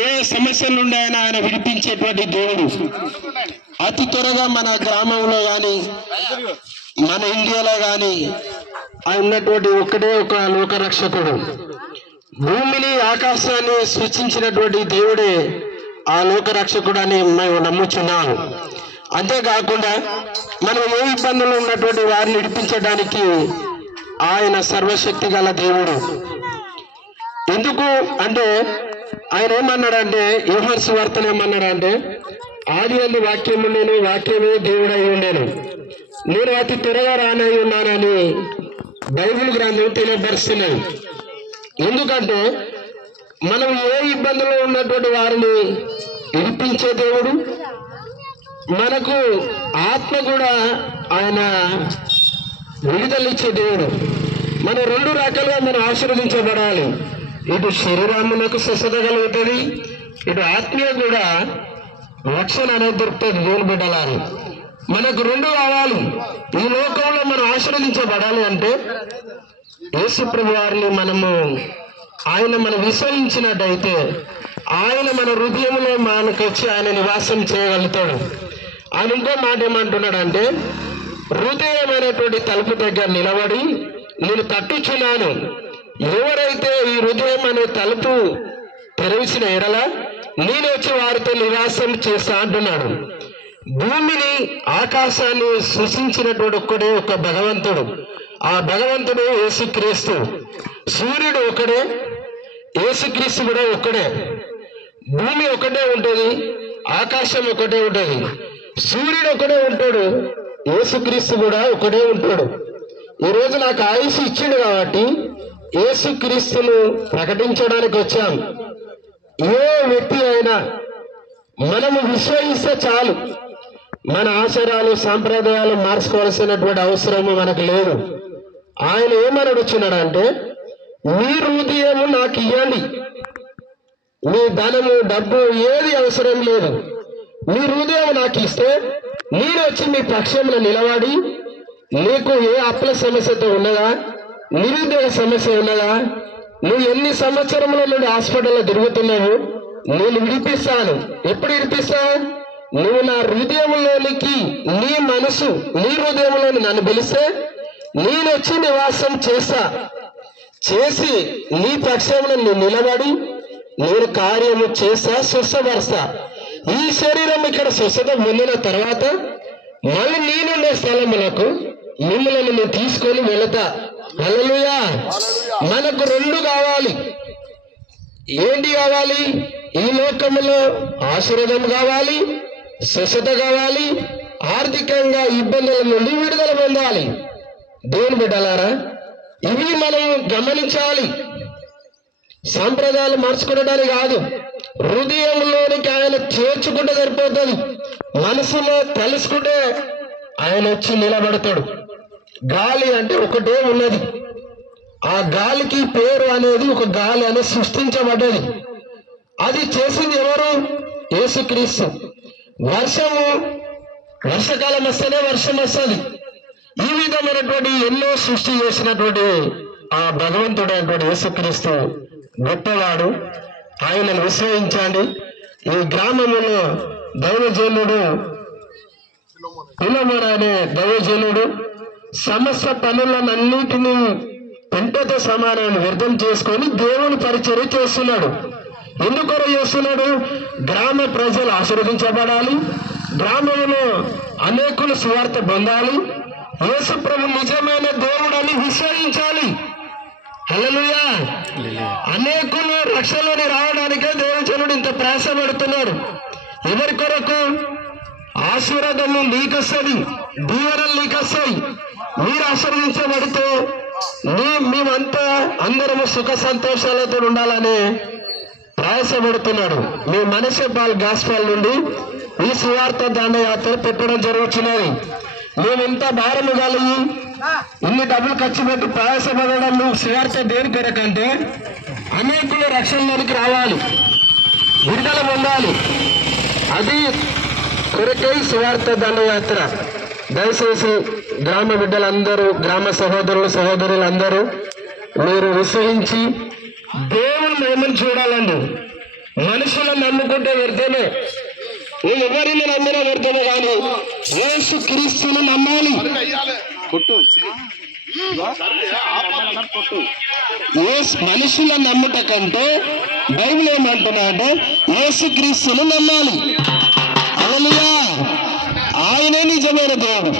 ఏ సమస్య నుండి ఆయన విడిపించేటువంటి దేవుడు. అతి త్వరగా మన గ్రామంలో కానీ మన ఇండియాలో కానీ ఉన్నటువంటి ఒక్కడే ఒక లోకరక్షకుడు. భూమిని ఆకాశాన్ని సృష్టించినటువంటి దేవుడే ఆ లోకరక్షకుడు అని మేము నమ్ముచున్నాము. అంతేకాకుండా మనం ఏ ఇబ్బందులు ఉన్నటువంటి వారిని విడిపించడానికి ఆయన సర్వశక్తి గల దేవుడు. ఎందుకు అంటే ఆయన ఏమన్నాడంటే, యోహాను సువార్తలో ఏమన్నాడంటే, ఆది అందు వాక్యము నేను, వాక్యమే దేవుడై ఉండేను, నేను అతి త్వరగా రానై ఉన్నానని బైబిల్ గ్రంథం తెలియపరుస్తున్నాను. ఎందుకంటే మనం ఏ ఇబ్బందులు ఉన్నటువంటి వారిని విడిపించే దేవుడు, మనకు ఆత్మ కూడా ఆయన విడుదలిచ్చే దేవుడు. మనం రెండు రకాలుగా మనం ఆశీర్వదించబడాలి. ఇటు శరీరమునకు స్వస్థత కలుగుతుంది, ఇటు ఆత్మీయ కూడా రక్షణ అనేది దొరుకుతుంది. దేవుని బిడ్డలారు, మనకు రెండు కావాలి. ఈ లోకంలో మనం ఆశీర్వదించబడాలి అంటే యేసు ప్రభు వారిని ఆయన మనం విశ్వసించినట్టయితే ఆయన మన హృదయంలో మనకు వచ్చి ఆయన నివాసం చేయగలుగుతాడు. ఆయన ఇంకో మాట ఏమంటున్నాడంటే, హృదయం అనేటువంటి తలుపు దగ్గర నిలబడి నేను తట్టుచున్నాను, ఎవరైతే ఈ హృదయం అనే తలుపు తెరవిసిన ఎడల నేను వచ్చి వారితో నివాసం చేస్తా అంటున్నాడు. భూమిని ఆకాశాన్ని సృష్టించినటువంటి ఒక్కడే ఒక భగవంతుడు. ఆ భగవంతుడు యేసుక్రీస్తు. సూర్యుడు ఒకడే, యేసుక్రీస్తు కూడా ఒక్కడే. భూమి ఒకటే ఉంటుంది, ఆకాశం ఒకటే ఉంటుంది. సూర్యుడు ఒకడే ఉంటాడు, యేసుక్రీస్తు కూడా ఒకడే ఉంటాడు. ఈరోజు నాకు ఆయుష్ ఇచ్చిండు కాబట్టి యేసుక్రీస్తును ప్రకటించడానికి వచ్చాం. ఏ వ్యక్తి అయినా మనము విశ్వసిస్తే చాలు, మన ఆచారాలు సాంప్రదాయాలు మార్చుకోవాల్సినటువంటి అవసరము మనకు లేదు. ఆయన ఏమని అడుగుతున్నాడంటే, మీ హృదయము నాకు ఇవ్వండి, మీ ధనము డబ్బు ఏది అవసరం లేదు, మీ హృదయం నాకు ఇస్తే నేను వచ్చి మీ పక్షంలో నిలబడి, నీకు ఏ అప్పుల సమస్యతో ఉన్నదా, నిరుద్యోగ సమస్య ఉన్నదా, నువ్వు ఎన్ని సంవత్సరముల నుండి హాస్పిటల్లో తిరుగుతున్నావు, నేను విడిపిస్తాను. ఎప్పుడు విడిపిస్తా? నువ్వు నా హృదయంలోనికి, నీ మనసు నీ హృదయంలోని నన్ను పిలిస్తే నేను వచ్చి నివాసం చేసి నీ పక్షంలో నేను నిలబడి నేను కార్యము చేస్తా, స్వస్థపరుస్తా. ఈ శరీరం ఇక్కడ స్వస్థత పొందిన తర్వాత మళ్ళీ నేనుండే స్థలములకు మిమ్మల్ని నేను తీసుకొని వెళతా. హల్లెలూయా. మనకు రెండు కావాలి. ఏంటి కావాలి? ఈ లోకములో ఆశీర్వాదం కావాలి, స్వస్థత కావాలి, ఆర్థికంగా ఇబ్బందుల నుండి విడుదల పొందాలి. దేవుని బిడ్డలారా, ఇవి మనం గమనించాలి. సాంప్రదాయాలు మార్చుకోవడానికి కాదు, హృదయంలోనికి ఆయన చేర్చుకుంటే సరిపోతుంది. మనసులో తెలుసుకుంటే ఆయన వచ్చి నిలబడతాడు. గాలి అంటే ఒకటే ఉన్నది, ఆ గాలికి పేరు అనేది ఒక గాలి అనేది సృష్టించబడ్డది. అది చేసింది ఎవరు? యేసుక్రీస్తు. వర్షకాలం వస్తేనే వర్షం వస్తుంది. ఈ విధమైనటువంటి ఎన్నో సృష్టి చేసినటువంటి ఆ భగవంతుడైనటువంటి యేసుక్రీస్తు గొప్పవాడు. ఆయనను విశ్వసించండి. ఈ గ్రామంలో దైవజనుడు ఫిలమోను అనే దైవజనుడు సమస్త పనులన్నిటినీ పెంటతో సమానాన్ని వ్యర్థం చేసుకొని దేవుని పరిచర్య చేస్తున్నాడు. ఎందుకొర చేస్తున్నాడు? గ్రామ ప్రజలు ఆశీర్వదించబడాలి, గ్రామంలో అనేకులు సువార్త పొందాలి, యేసు ప్రభు నిజమైన దేవుడని విశ్వసించాలి. హల్లెలూయా. అనేకులు రక్షణలోకి రావడానికే దేవజనుడు ఇంత ప్రయాసపడుతున్నాడు. ఎవరి కొరకు? ఆశీర్వాదము నీకొస్తుంది, దీవెనలు నీకొస్తాయి. మీరు ఆశీర్వదించబడితే మేమంతా అందరము సుఖ సంతోషాలతో ఉండాలని ప్రయాసపడుతున్నాడు. మీ మనసేపాల్ గాస్పాల్ నుండి ఈ సువార్త దండయాత్ర పెట్టడం జరుగుతున్నది. మేమింత భారము కలిగి ఇన్ని డబ్బులు ఖర్చు పెట్టి ప్రయాసపడడం సువార్త దేని కొరకంటే అనేకులు రక్షణలోనికి రావాలి, విడుదల పొందాలి. అది కొరకై సువార్త దండయాత్ర. దయచేసి గ్రామ బిడ్డలందరూ, గ్రామ సహోదరులందరూ మీరు విశ్వసించి దేవుని మహిమను చూడాలండి. మనుషులను నమ్ముకుంటే వ్యర్థమే, నువ్వు ఎవరిని నమ్మినా వ్యర్థమే, కానీ యేసు క్రీస్తును నమ్మాలి. మనుషులను నమ్ముట కంటే బైబిల్ ఏమంటున్నా అంటే యేసు క్రీస్తును నమ్మాలి. హల్లెలూయా, ఆయనే నిజమైన దేవుడు.